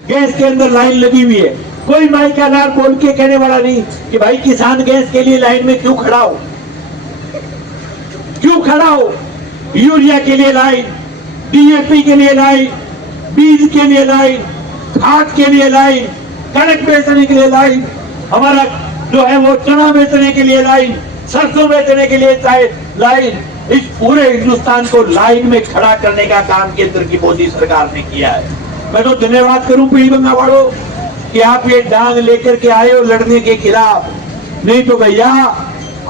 Gas के अंदर line लगी हुई है, कोई माई का नाम बोल के कहने वाला नहीं कि भाई किसान गैस के लिए लाइन में क्यों खड़ा हो, क्यों खड़ा हो। यूरिया के लिए लाइन, डीएपी के लिए लाइन, बीज के लिए लाइन, खाद के लिए लाइन, कणक बेचने के लिए लाइन, हमारा जो है वो चना बेचने के लिए लाइन, सरसों बेचने के लिए लाइन। इस पूरे हिंदुस्तान को लाइन में खड़ा करने का काम केंद्र की मोदी सरकार ने किया है। मैं तो धन्यवाद करूं पीलीभंगा वालों कि आप ये डांग लेकर के आए हो लड़ने के खिलाफ। नहीं तो भैया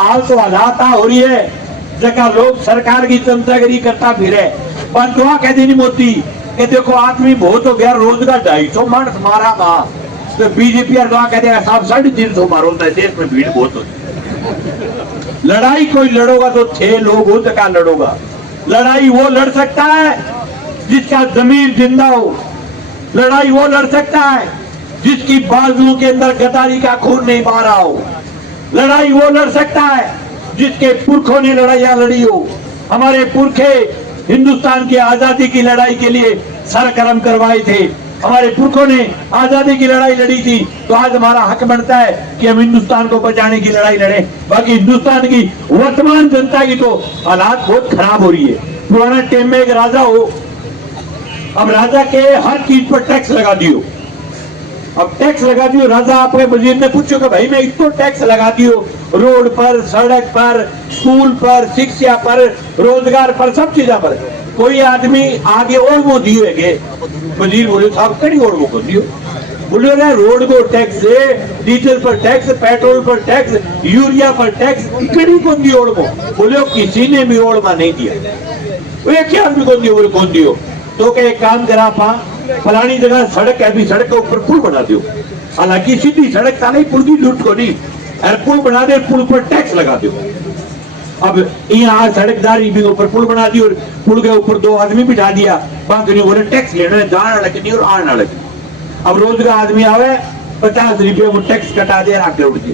आज तो हालात हो रही है जगह लोग सरकार की चमचागिरी करता फिरे। बंधुआ कह दी मोदी कि देखो आदमी बहुत हो गया, रोजगार 250 मानस मारा मां, तो बीजेपी कह देगा साहब 350 मारो, देश में भीड़ बहुत होती। लड़ाई कोई लड़ोगा तो 6 लोग हो तक लड़ोगा। लड़ाई वो लड़ सकता है जिसका जमीन जिंदा हो, लड़ाई वो लड़ सकता है जिसकी बाजुओं के अंदर गद्दारी का खून नहीं बह रहा हो, लड़ाई वो लड़ सकता है जिसके पुरखों ने लड़ाइयां लड़ी हो। हमारे पुरखे हिंदुस्तान की आजादी की लड़ाई के लिए सर कर्म करवाए थे, हमारे पुरखों ने आजादी की लड़ाई लड़ी थी, तो आज हमारा हक बनता है कि हम हिंदुस्तान को बचाने की लड़ाई लड़ें। बाकी हिंदुस्तान की वर्तमान जनता की तो हालात बहुत खराब हो रही है। पुराने टाइम में एक राजा हो, अब राजा के हर चीज पर टैक्स लगा दियो, अब टैक्स लगा दियो। राजा आपके वजीर ने पूछो कि भाई मैं इतना टैक्स लगा दियो, रोड पर, सड़क पर, स्कूल पर, शिक्षा पर, रोजगार पर, सब चीजों पर, कोई आदमी आगे और वो दियो है। वजीर बोले साहब कड़ी और वो कर दियो। बोले ना रोड को टैक्स है, डीजल पर टैक्स, पेट्रोल पर टैक्स, यूरिया पर टैक्स, कड़ी कौन दियो ओढ़ को। बोले किसी ने भी ओढ़मा नहीं दिया, वो एक आदमी कौन दियो, बोले कौन दियो। तो क्या एक काम करा पा फलानी जगह सड़क है, अभी सड़क के ऊपर पुल बना दो, हालांकि सीधी सड़क था नहीं, पुल की लूट को नहीं, पुल बना दे, पुल पर टैक्स लगा दो। अब यहाँ सड़कदारी भी ऊपर पुल बना दी और पुल के ऊपर 2 आदमी बिठा दिया, बाकी नहीं बोले टैक्स लेना है, जाना लगे नहीं और आना लगे। अब रोज का आदमी आवे 50 रुपये वो टैक्स कटा दे रहा करोड़ के।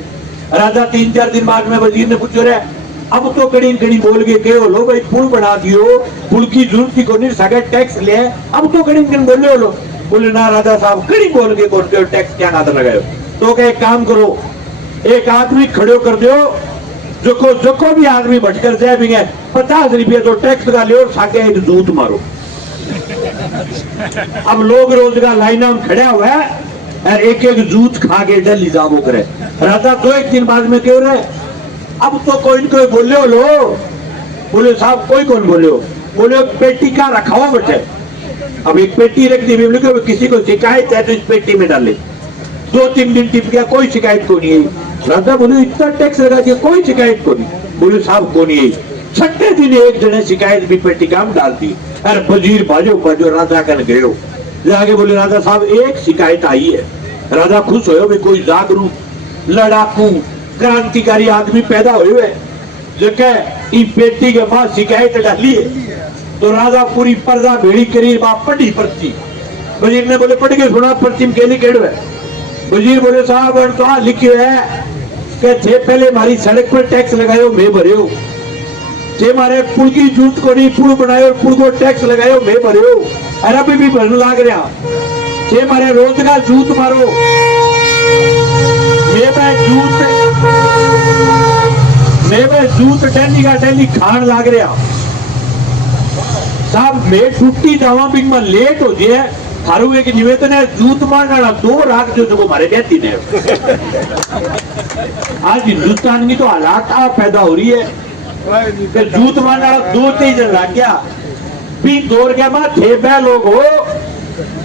राजा 3-4 दिन बाद में वजीर ने पूछो रहे अब तो कड़ी कड़ी बोल के कहो लो भाई पुल बना दियो, पुल की जरूरत को नहीं, सगे टैक्स ले, अब तो कड़ी कड़ी बोले लो। बोले ना राजा साहब कड़ी बोल के कौन के टैक्स क्या नादर लगाओ। तो क्या एक काम करो, एक आदमी खड़ो कर दो, जो को भी आदमी भटकर जाए भी 50 रुपये तो टैक्स का लियो, साके एक जूत मारो। अब लोग रोजगार लाइना में खड़ा हुआ है और एक एक जूत खा के डली जाबो करे। राजा 2-1 दिन बाद में क्यों रहे अब तो कोई कोई बोले हो लो। बोले साहब कोई कौन बोले हो, बोले पेटी का रखा हुआ बटे। अब एक पेटी रख दी, बोले किसी को शिकायत है तो इस पेटी में डाले। 2-3 दिन टिप गया, कोई शिकायत को नहीं है। राजा बोले इतना टैक्स लगा दिया, कोई शिकायत को नहीं। बोले साहब को नहीं है। 6ठे दिन एक जने शिकायत भी पेटी काम डालती। अरे वजीर बाजो बाजो राजा कर गए हो जाके, बोले राजा साहब एक शिकायत आई है। राजा खुश हो भी कोई जागरूक लड़ाकू क्रांतिकारी आदमी पैदा हुए जो पेटी के बाद शिकायत डाली है। तो राजा पूरी पर्दा भेड़ी करी बाप पढ़ी पर्ची। वजीर ने बोले पढ़ के सुना पर्ची में केली केड़ है। वजीर बोले साहब तो लिखे है कि थे पहले हमारी सड़क पर टैक्स लगायो मैं भरे, थे मारे पुल की जूत को नहीं, पुल बनायो पुल को टैक्स लगायो मैं भरे, अरे अभी भी भरने लाग रहा, थे मारे रोजगार जूत मारो मैं जूत डेली का डेली खान लाग रहा साहब। मैं छुट्टी जावा भी मैं लेट हो जाए, थारू एक निवेदन है जूत मारना 2 राख जो जो हमारे कहती ने। आज हिंदुस्तान की तो हालात पैदा हो रही है, जूत मारना 2-3 जन लग गया भी दौड़ गया मैं थे बह लोग हो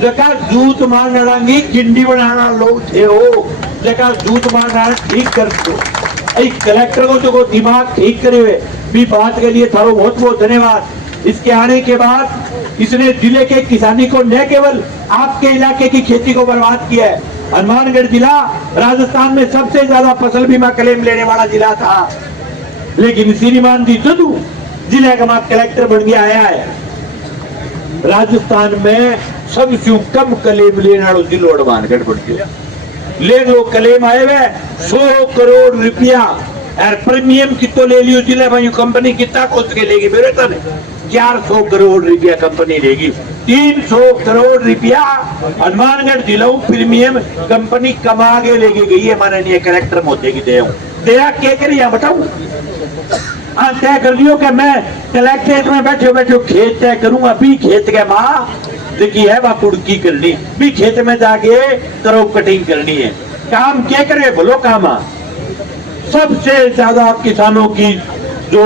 जगह जूत मारना की गिंडी बनाना लोग थे हो, जगह जूत मारना ठीक कर दो। कलेक्टर को जो दिमाग ठीक करे हुए भी बात के लिए थारो बहुत बहुत धन्यवाद। इसके आने के बाद इसने जिले के किसानी को न केवल आपके इलाके की खेती को बर्बाद किया है, हनुमानगढ़ जिला राजस्थान में सबसे ज्यादा फसल बीमा क्लेम लेने वाला जिला था, लेकिन श्रीमान जी जदू जिले का कलेक्टर बन गया आया है, राजस्थान में सबसे कम क्लेम लेने वाला जिला हनुमानगढ़ बन गया। ले लो क्लेम आए हुए 100 करोड़ रुपया और प्रीमियम कितो ले लियो जिले भाई कंपनी कितना खोज के लेगी मेरे तो 400 करोड़ रुपया कंपनी लेगी। 300 करोड़ रुपया हनुमानगढ़ जिलों प्रीमियम कंपनी कमा के लेके गई है। माननीय कलेक्टर मोदी की दया के करिए बताऊं। तय कर लियो कि मैं कलेक्ट्रेट में बैठे बैठे खेत तय करूंगा भी खेत के माँ देखी है वह कुड़की करनी भी खेत में जाके करो कटिंग करनी है। काम क्या करे बोलो काम। सबसे ज्यादा किसानों की जो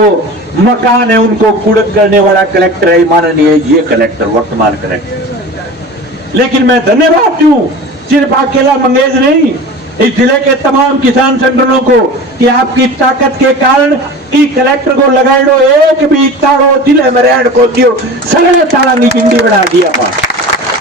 मकान है उनको कुड़क करने वाला कलेक्टर है माननीय ये कलेक्टर वर्तमान कलेक्टर। लेकिन मैं धन्यवाद दूं सिर्फ अकेला मंगेश नहीं इस जिले के तमाम किसान संगठनों को कि आपकी ताकत के कारण ई कलेक्टर को लगाइडो एक भी ताड़ो जिले में रहन को दियो सड़े ताड़ा की गिंडी बना दिया।